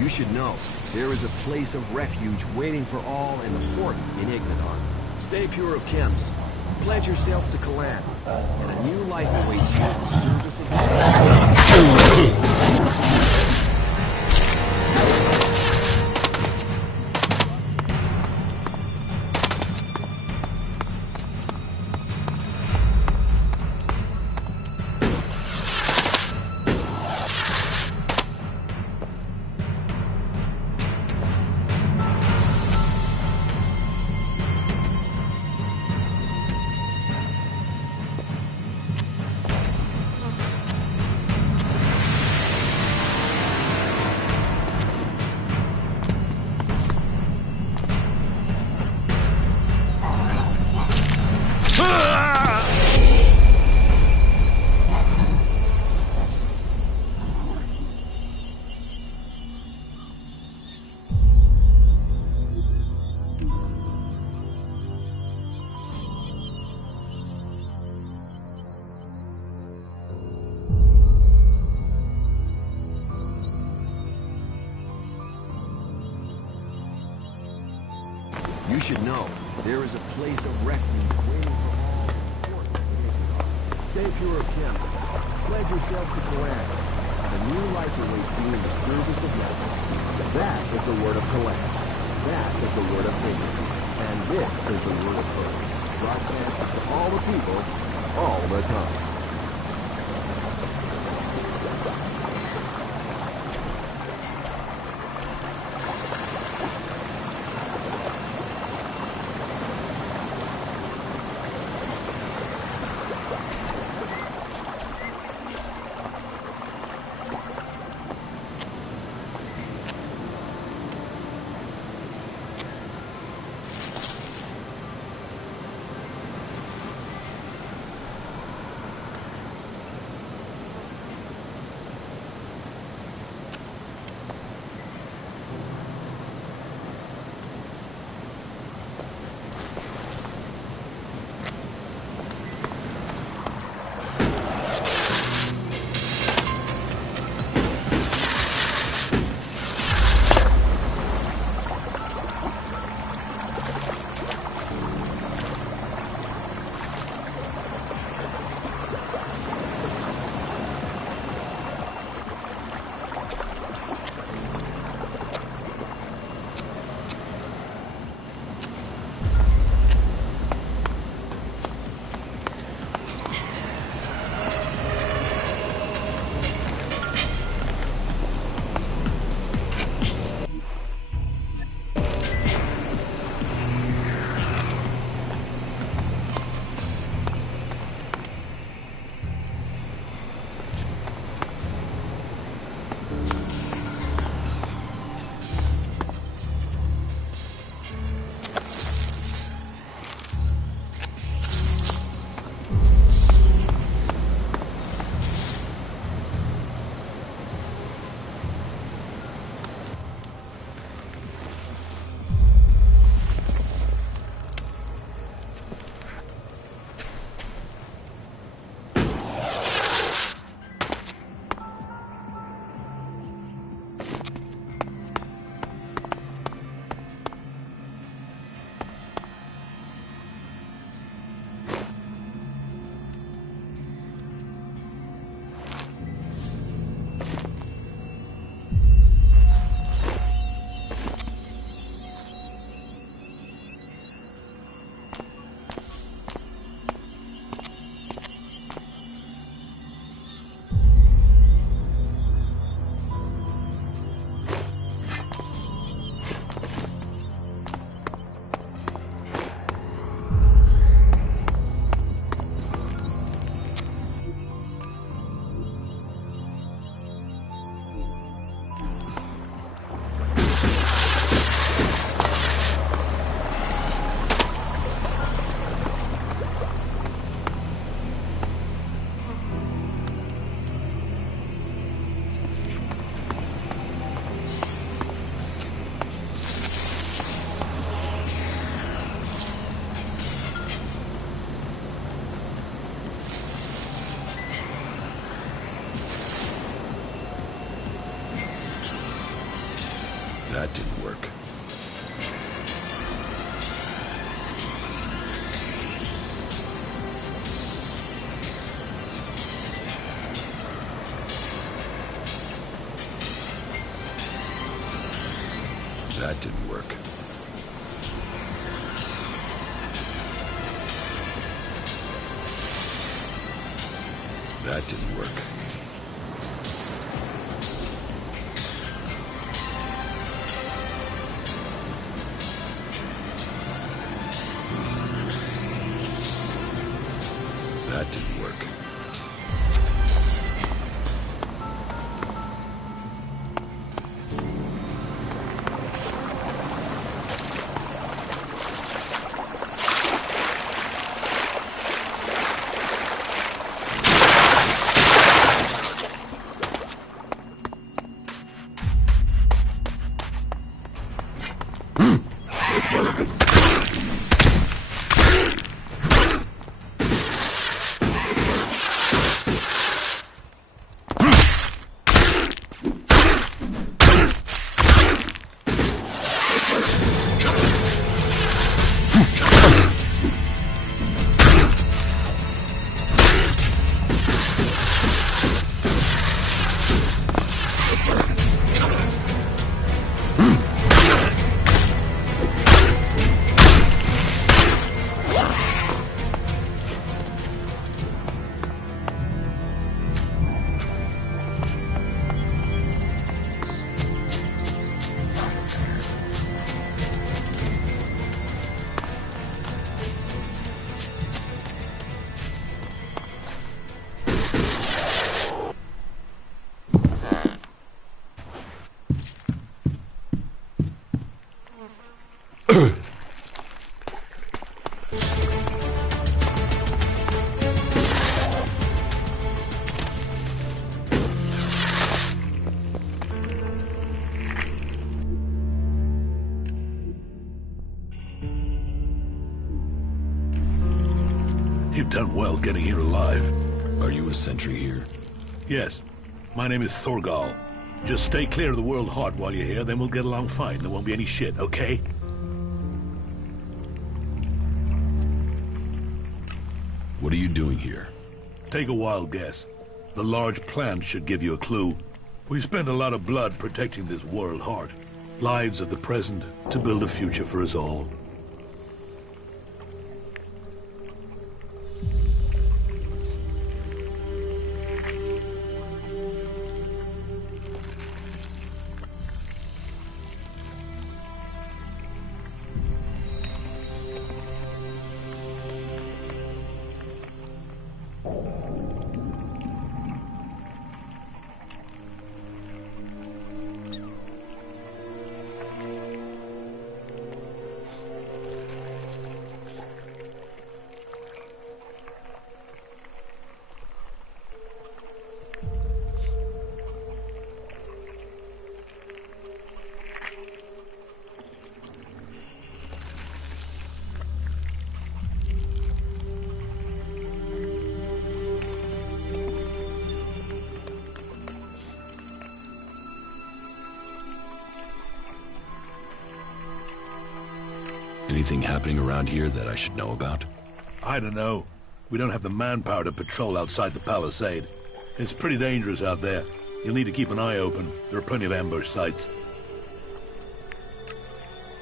You should know, there is a place of refuge waiting for all in the fort in Ignaton. Stay pure of chems. Pledge yourself to Kalan, and a new life awaits you in the service of You should know, there is a place of refuge waiting for all in the fort in Ignaton. Stay pure of chems. Pledge yourself to Kalan. A new life awaits you in the service of Yahweh. That is the word of Kalan. That is the word of Ignaton. And this is the word of birth. Broadcast to all the people, all the time. That didn't work. That didn't work. That didn't work. That didn't work. You've done well getting here alive. Are you a sentry here? Yes. My name is Thorgal. Just stay clear of the World Heart while you're here, then we'll get along fine. There won't be any shit, okay? What are you doing here? Take a wild guess. The large plan should give you a clue. We've spent a lot of blood protecting this World Heart. Lives of the present to build a future for us all. Anything happening around here that I should know about? I don't know. We don't have the manpower to patrol outside the palisade. It's pretty dangerous out there. You'll need to keep an eye open. There are plenty of ambush sites.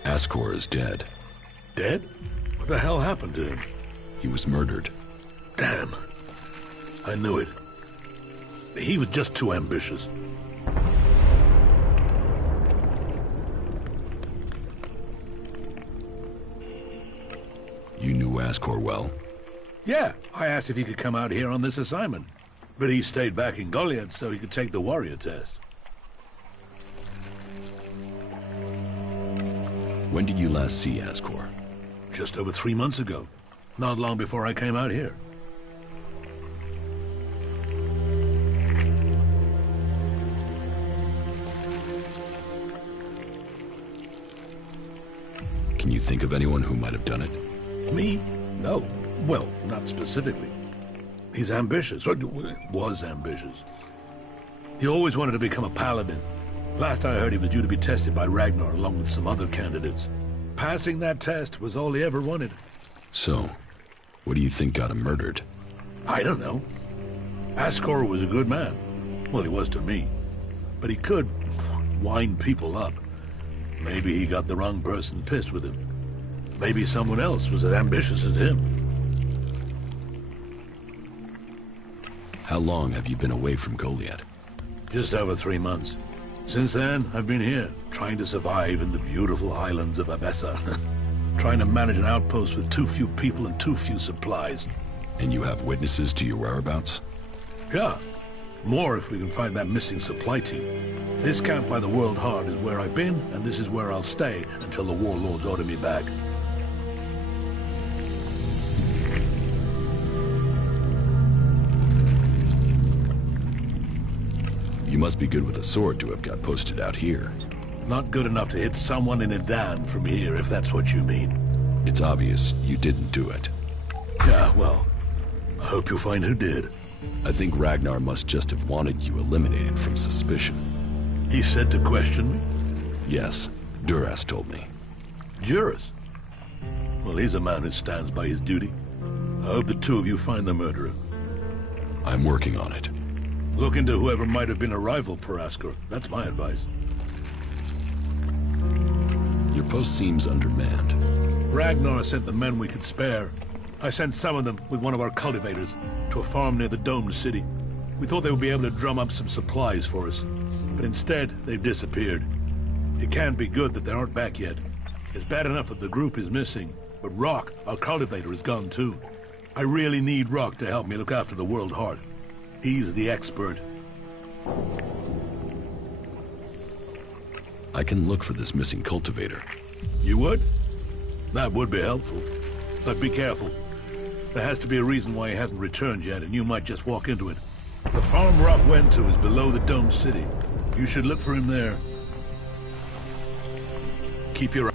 Ascor is dead. Dead? What the hell happened to him? He was murdered. Damn. I knew it. He was just too ambitious. You knew Ascor well? Yeah, I asked if he could come out here on this assignment. But he stayed back in Goliath so he could take the warrior test. When did you last see Ascor? Just over 3 months ago. Not long before I came out here. Can you think of anyone who might have done it? Me? No. Well, not specifically. He's ambitious, or was ambitious. He always wanted to become a paladin. Last I heard, he was due to be tested by Ragnar along with some other candidates. Passing that test was all he ever wanted. So, what do you think got him murdered? I don't know. Ascor was a good man. Well, he was to me. But he could wind people up. Maybe he got the wrong person pissed with him. Maybe someone else was as ambitious as him. How long have you been away from Goliath? Just over 3 months. Since then, I've been here, trying to survive in the beautiful islands of Abessa. Trying to manage an outpost with too few people and too few supplies. And you have witnesses to your whereabouts? Yeah. More if we can find that missing supply team. This camp by the World Heart is where I've been, and this is where I'll stay until the warlords order me back. You must be good with a sword to have got posted out here. Not good enough to hit someone in Edan from here, if that's what you mean. It's obvious you didn't do it. Yeah, well, I hope you'll find who did. I think Ragnar must just have wanted you eliminated from suspicion. He said to question me? Yes, Duras told me. Juris? Well, he's a man who stands by his duty. I hope the two of you find the murderer. I'm working on it. Look into whoever might have been a rival for Ascor. That's my advice. Your post seems undermanned. Ragnar sent the men we could spare. I sent some of them with one of our cultivators to a farm near the domed city. We thought they would be able to drum up some supplies for us, but instead they've disappeared. It can't be good that they aren't back yet. It's bad enough that the group is missing, but Rock, our cultivator, is gone too. I really need Rock to help me look after the World Heart. He's the expert. I can look for this missing cultivator. You would? That would be helpful. But be careful. There has to be a reason why he hasn't returned yet, and you might just walk into it. The farm Rock went to is below the domed city. You should look for him there. Keep your eye.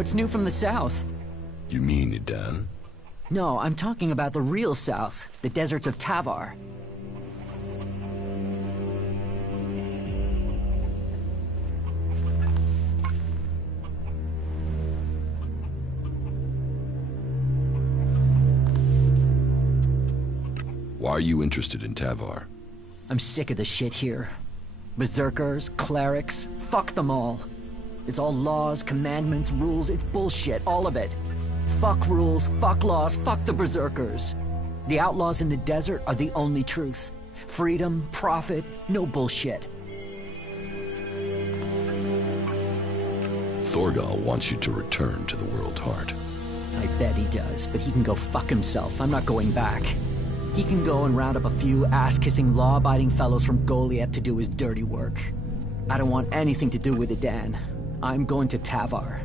What's new from the south? You mean Idan? No, I'm talking about the real south, the deserts of Tavar. Why are you interested in Tavar? I'm sick of the shit here. Berserkers, clerics, fuck them all. It's all laws, commandments, rules, it's bullshit, all of it. Fuck rules, fuck laws, fuck the berserkers. The outlaws in the desert are the only truth. Freedom, profit, no bullshit. Thorgal wants you to return to the World Heart. I bet he does, but he can go fuck himself. I'm not going back. He can go and round up a few ass-kissing, law-abiding fellows from Goliath to do his dirty work. I don't want anything to do with Idan. I'm going to Tavar.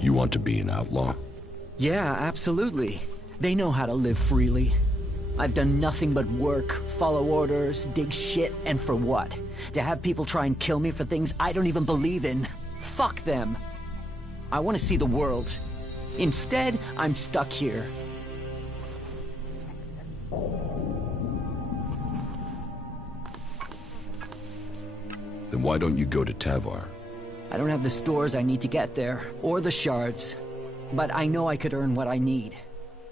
You want to be an outlaw? Yeah, absolutely. They know how to live freely. I've done nothing but work, follow orders, dig shit, and for what? To have people try and kill me for things I don't even believe in? Fuck them. I want to see the world. Instead, I'm stuck here. Then why don't you go to Tavar? I don't have the stores I need to get there, or the shards. But I know I could earn what I need.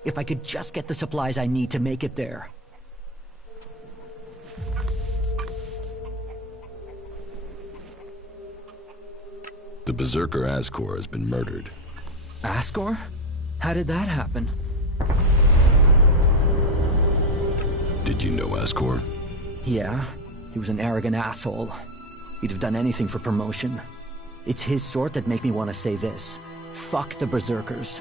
If I could just get the supplies I need to make it there. The Berserker Ascor has been murdered. Ascor? How did that happen? Did you know Ascor? Yeah, he was an arrogant asshole. He'd have done anything for promotion. It's his sort that make me want to say this. Fuck the Berserkers.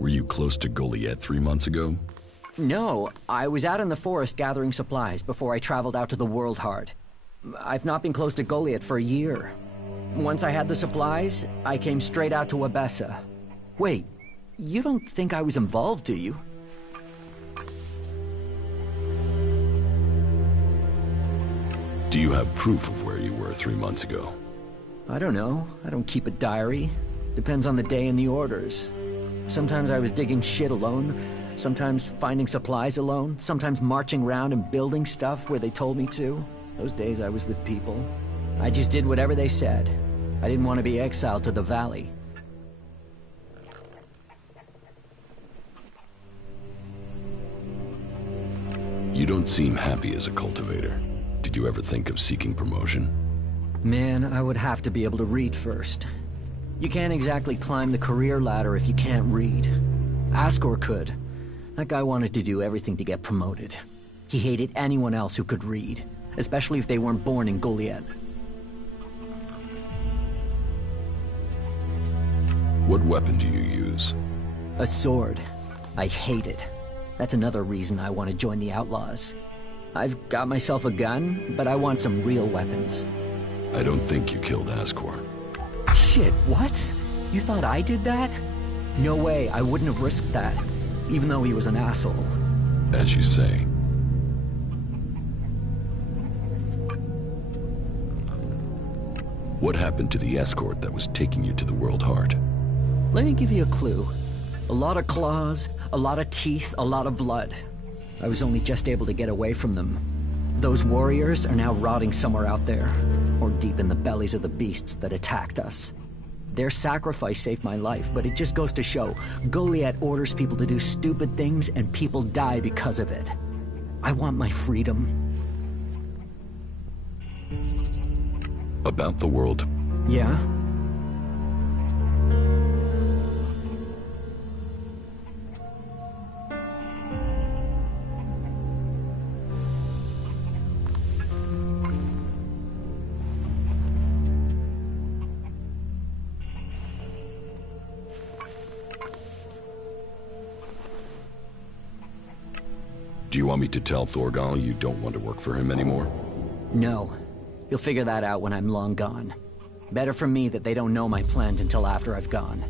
Were you close to Goliath 3 months ago? No, I was out in the forest gathering supplies before I traveled out to the World Heart. I've not been close to Goliath for a year. Once I had the supplies, I came straight out to Abessa. Wait, you don't think I was involved, do you? Do you have proof of where you were 3 months ago? I don't know. I don't keep a diary. Depends on the day and the orders. Sometimes I was digging shit alone, sometimes finding supplies alone, sometimes marching around and building stuff where they told me to. Those days I was with people. I just did whatever they said. I didn't want to be exiled to the valley. You don't seem happy as a cultivator. Did you ever think of seeking promotion? Man, I would have to be able to read first. You can't exactly climb the career ladder if you can't read. Ascor could. That guy wanted to do everything to get promoted. He hated anyone else who could read, especially if they weren't born in Goliath. What weapon do you use? A sword. I hate it. That's another reason I want to join the Outlaws. I've got myself a gun, but I want some real weapons. I don't think you killed Ascor. Shit, what? You thought I did that? No way, I wouldn't have risked that. even though he was an asshole. As you say. What happened to the escort that was taking you to the World Heart? Let me give you a clue. A lot of claws, a lot of teeth, a lot of blood. I was only just able to get away from them. Those warriors are now rotting somewhere out there, or deep in the bellies of the beasts that attacked us. Their sacrifice saved my life, but it just goes to show, Goliath orders people to do stupid things and people die because of it. I want my freedom. About the world. Yeah? Do you want me to tell Thorgal you don't want to work for him anymore? No. You'll figure that out when I'm long gone. Better for me that they don't know my plans until after I've gone.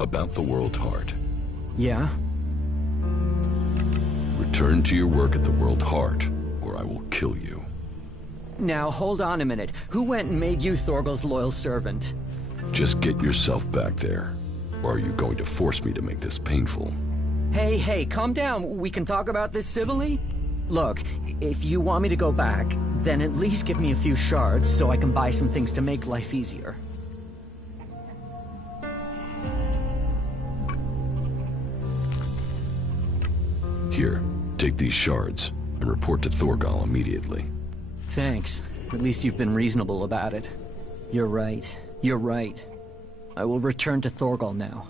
About the World Heart. Yeah? Return to your work at the World Heart, or I will kill you. Now, hold on a minute. Who went and made you Thorgal's loyal servant? Just get yourself back there. Or are you going to force me to make this painful? Hey, calm down. We can talk about this civilly? Look, if you want me to go back, then at least give me a few shards so I can buy some things to make life easier. Take these shards and report to Thorgal immediately. Thanks. At least you've been reasonable about it. You're right. You're right. I will return to Thorgal now.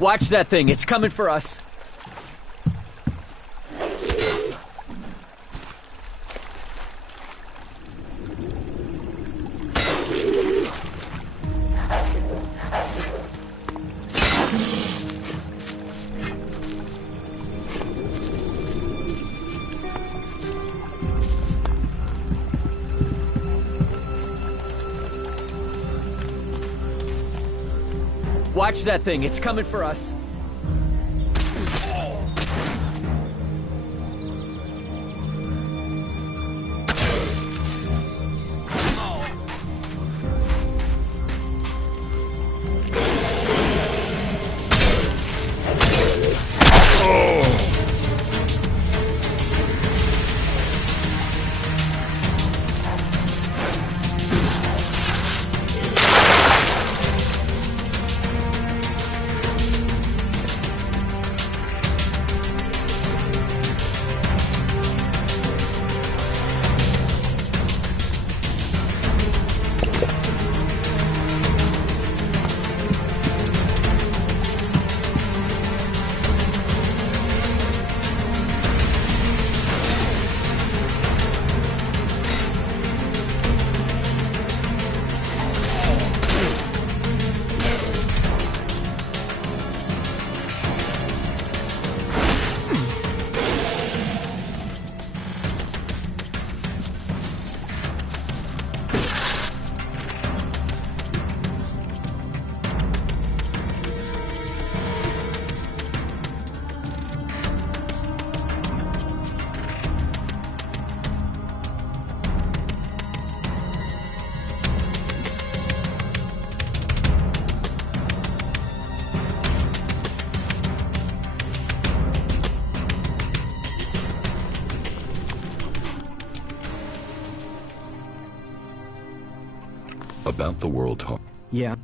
Watch that thing, it's coming for us. Watch that thing, it's coming for us. About the world talk. Yeah.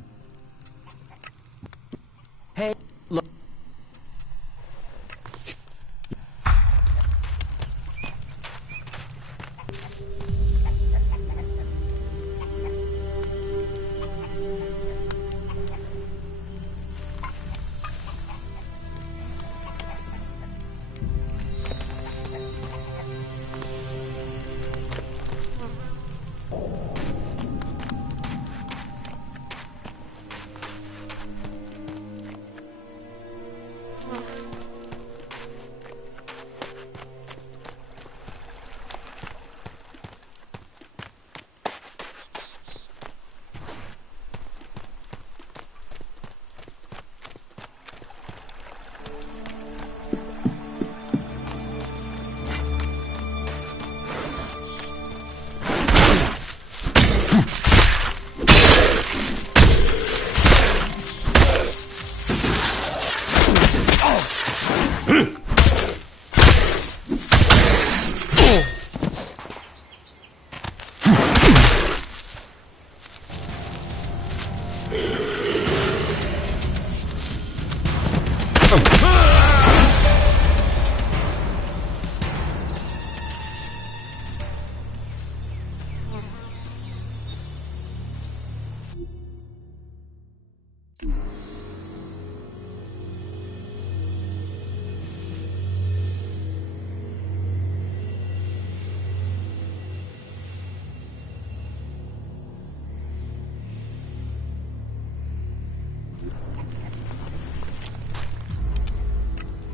Hey, look.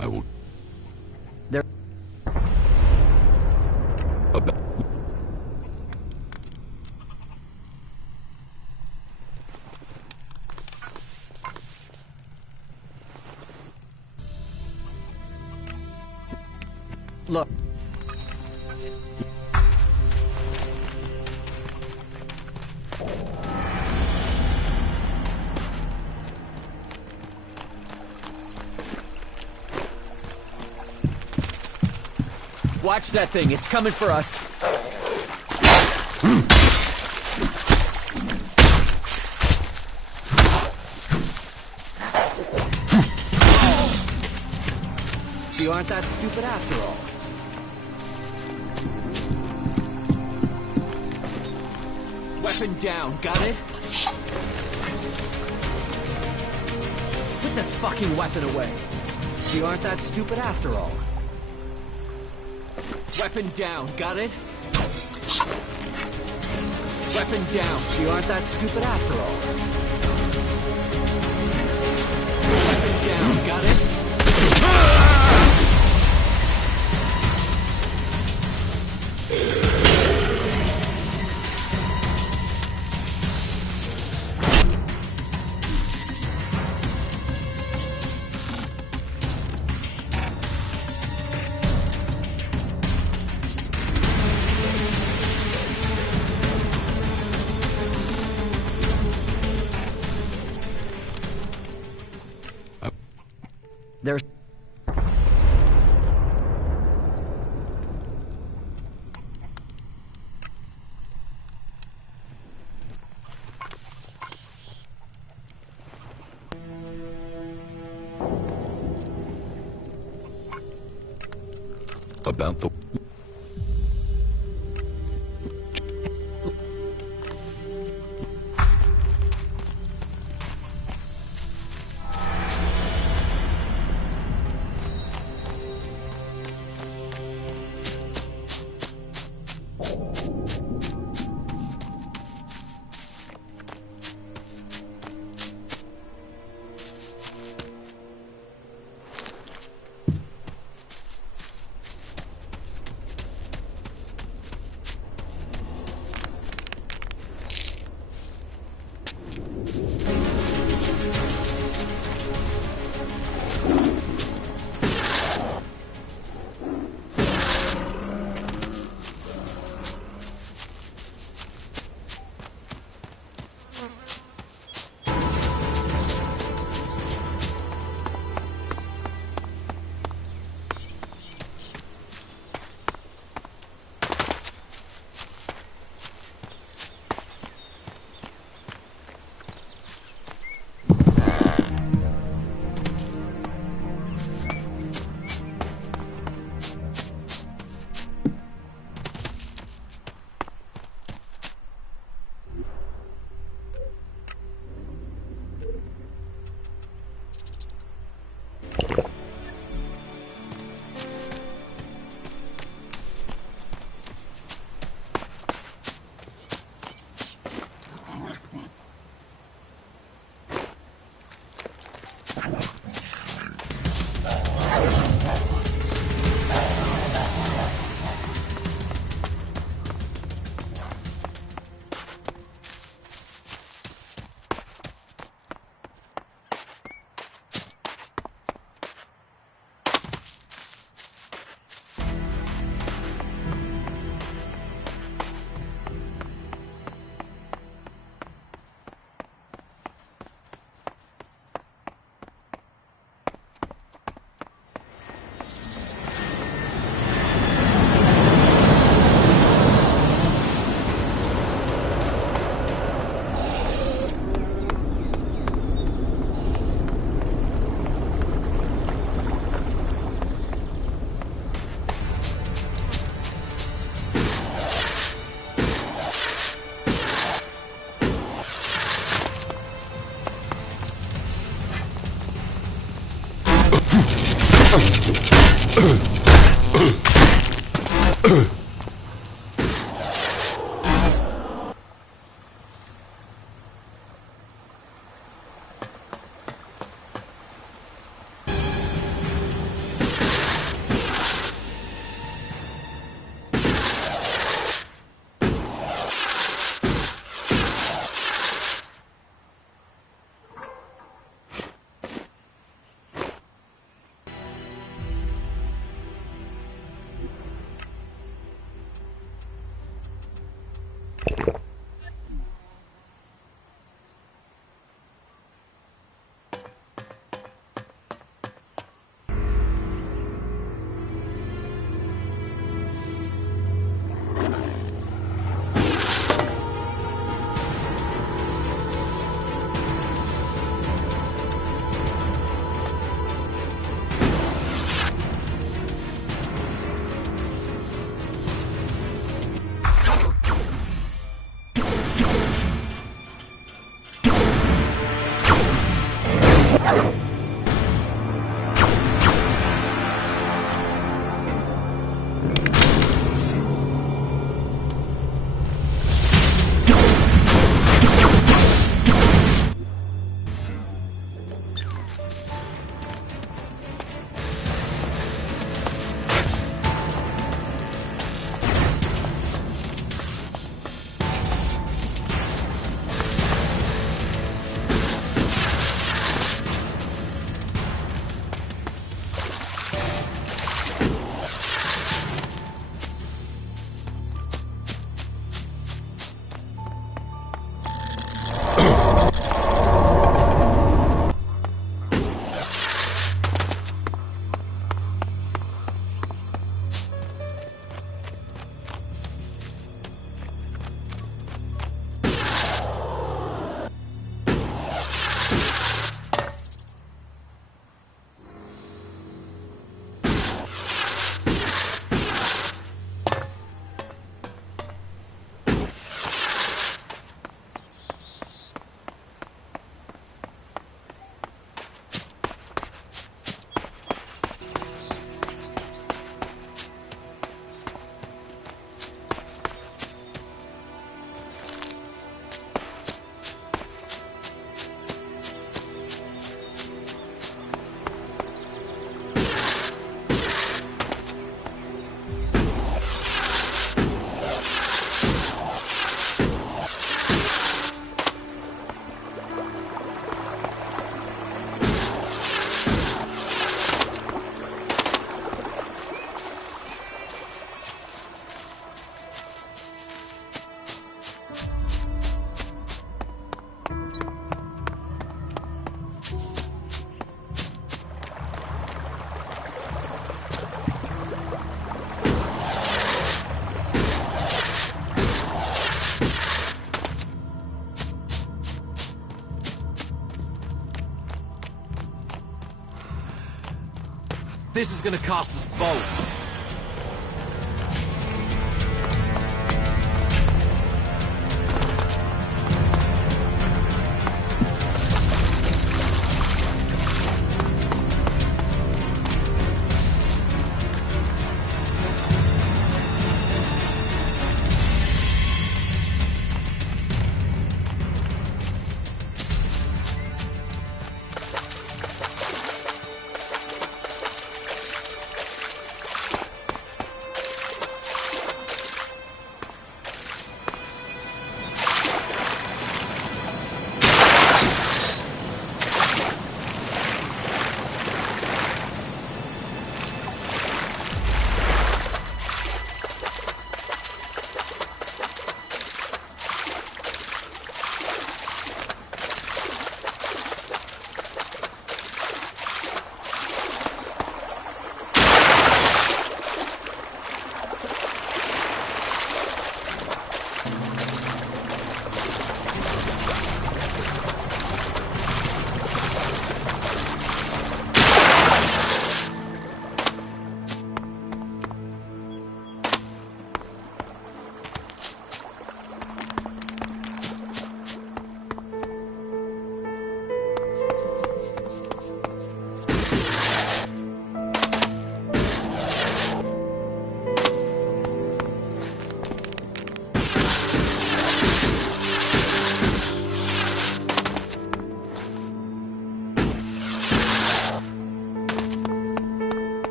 I will... There... About... Look. Watch that thing, it's coming for us. You aren't that stupid after all. Weapon down, got it? Put that fucking weapon away. You aren't that stupid after all. Weapon down, got it? Weapon down. You aren't that stupid after all. Weapon down, got it? There's... About the... This is gonna cost us both.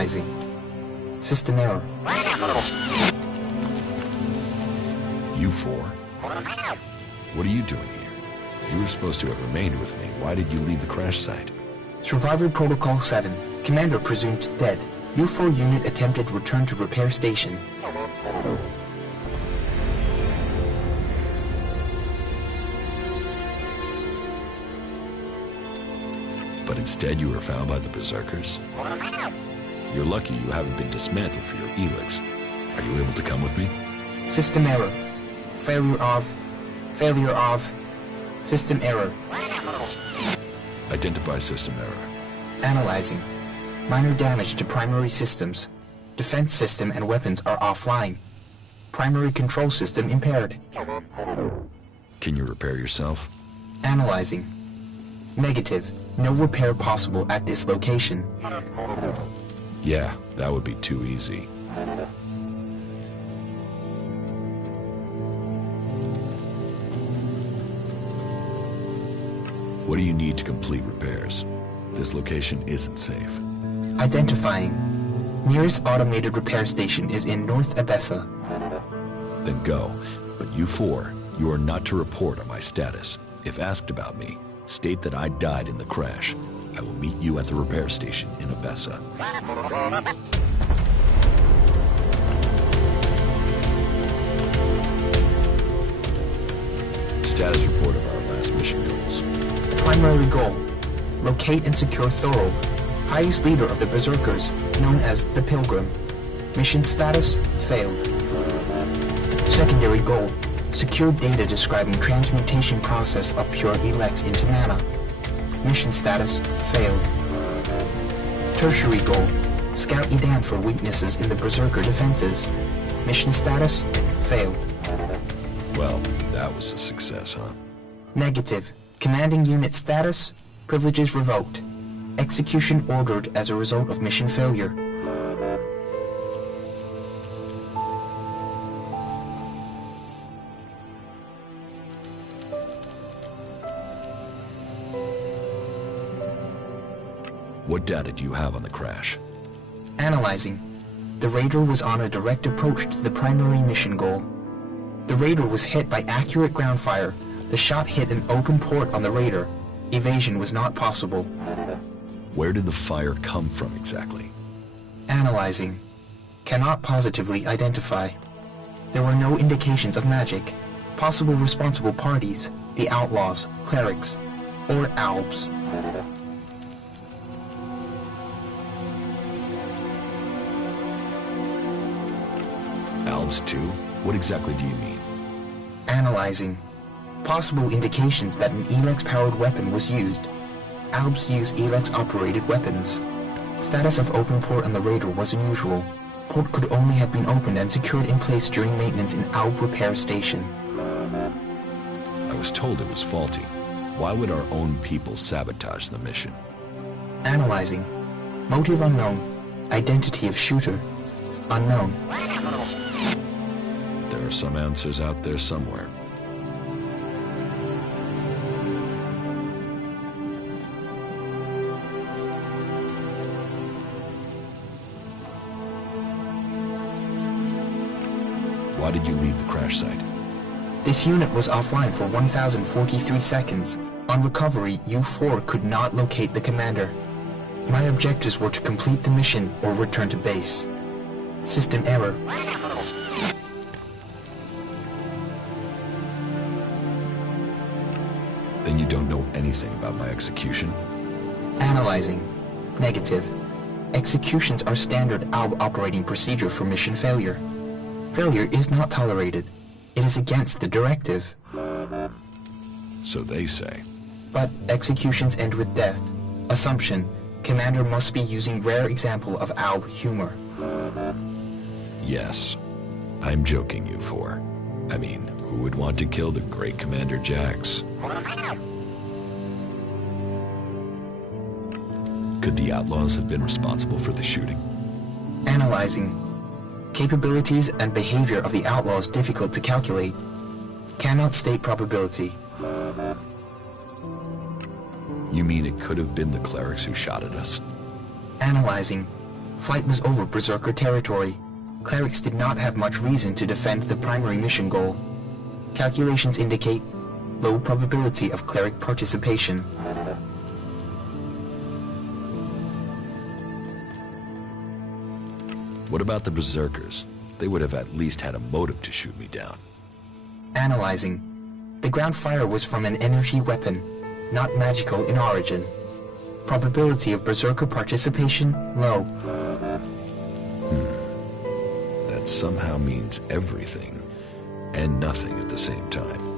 Analyzing. System error. You four? What are you doing here? You were supposed to have remained with me. Why did you leave the crash site? Survivor Protocol 7. Commander presumed dead. U4 unit attempted return to repair station. But instead you were found by the Berserkers? You're lucky you haven't been dismantled for your Elex. Are you able to come with me? System error. Failure of... System error. Identify system error. Analyzing. Minor damage to primary systems. Defense system and weapons are offline. Primary control system impaired. Can you repair yourself? Analyzing. Negative. No repair possible at this location. Yeah, that would be too easy. What do you need to complete repairs? This location isn't safe. Identifying. Nearest automated repair station is in North Abessa. Then go. But you four, you are not to report on my status. If asked about me, state that I died in the crash. I will meet you at the repair station in Abessa. Status report of our last mission goals. Primary goal. Locate and secure Thorold, highest leader of the Berserkers, known as the Pilgrim. Mission status, failed. Secondary goal. Secure data describing transmutation process of pure Elex into mana. Mission status, failed. Tertiary goal. Scout Edan for weaknesses in the Berserker defenses. Mission status, failed. Well, that was a success, huh? Negative. Commanding unit status, privileges revoked. Execution ordered as a result of mission failure. What data do you have on the crash? Analyzing. The Raider was on a direct approach to the primary mission goal. The Raider was hit by accurate ground fire. The shot hit an open port on the Raider. Evasion was not possible. Where did the fire come from exactly? Analyzing. Cannot positively identify. There were no indications of magic. Possible responsible parties, the Outlaws, Clerics, or Albs. Albs too? What exactly do you mean? Analyzing. Possible indications that an Elex-powered weapon was used. Albs use Elex-operated weapons. Status of open port on the Raider was unusual. Port could only have been opened and secured in place during maintenance in Alb repair station. I was told it was faulty. Why would our own people sabotage the mission? Analyzing. Motive unknown. Identity of shooter unknown. There are some answers out there somewhere. Why did you leave the crash site? This unit was offline for 1,043 seconds. On recovery, U4 could not locate the commander. My objectives were to complete the mission or return to base. System error. Then you don't know anything about my execution? Analyzing. Negative. Executions are standard ALB operating procedure for mission failure. Failure is not tolerated. It is against the directive. So they say. But executions end with death. Assumption. Commander must be using rare example of ALB humor. Yes. I'm joking, you four. I mean, who would want to kill the great Commander Jax? Could the Outlaws have been responsible for the shooting? Analyzing. Capabilities and behavior of the Outlaws difficult to calculate. Cannot state probability. You mean it could have been the clerics who shot at us? Analyzing. Flight was over Berserker territory. Clerics did not have much reason to defend the primary mission goal. Calculations indicate low probability of cleric participation. What about the Berserkers? They would have at least had a motive to shoot me down. Analyzing. The ground fire was from an energy weapon, not magical in origin. Probability of Berserker participation, low. That somehow means everything and nothing at the same time.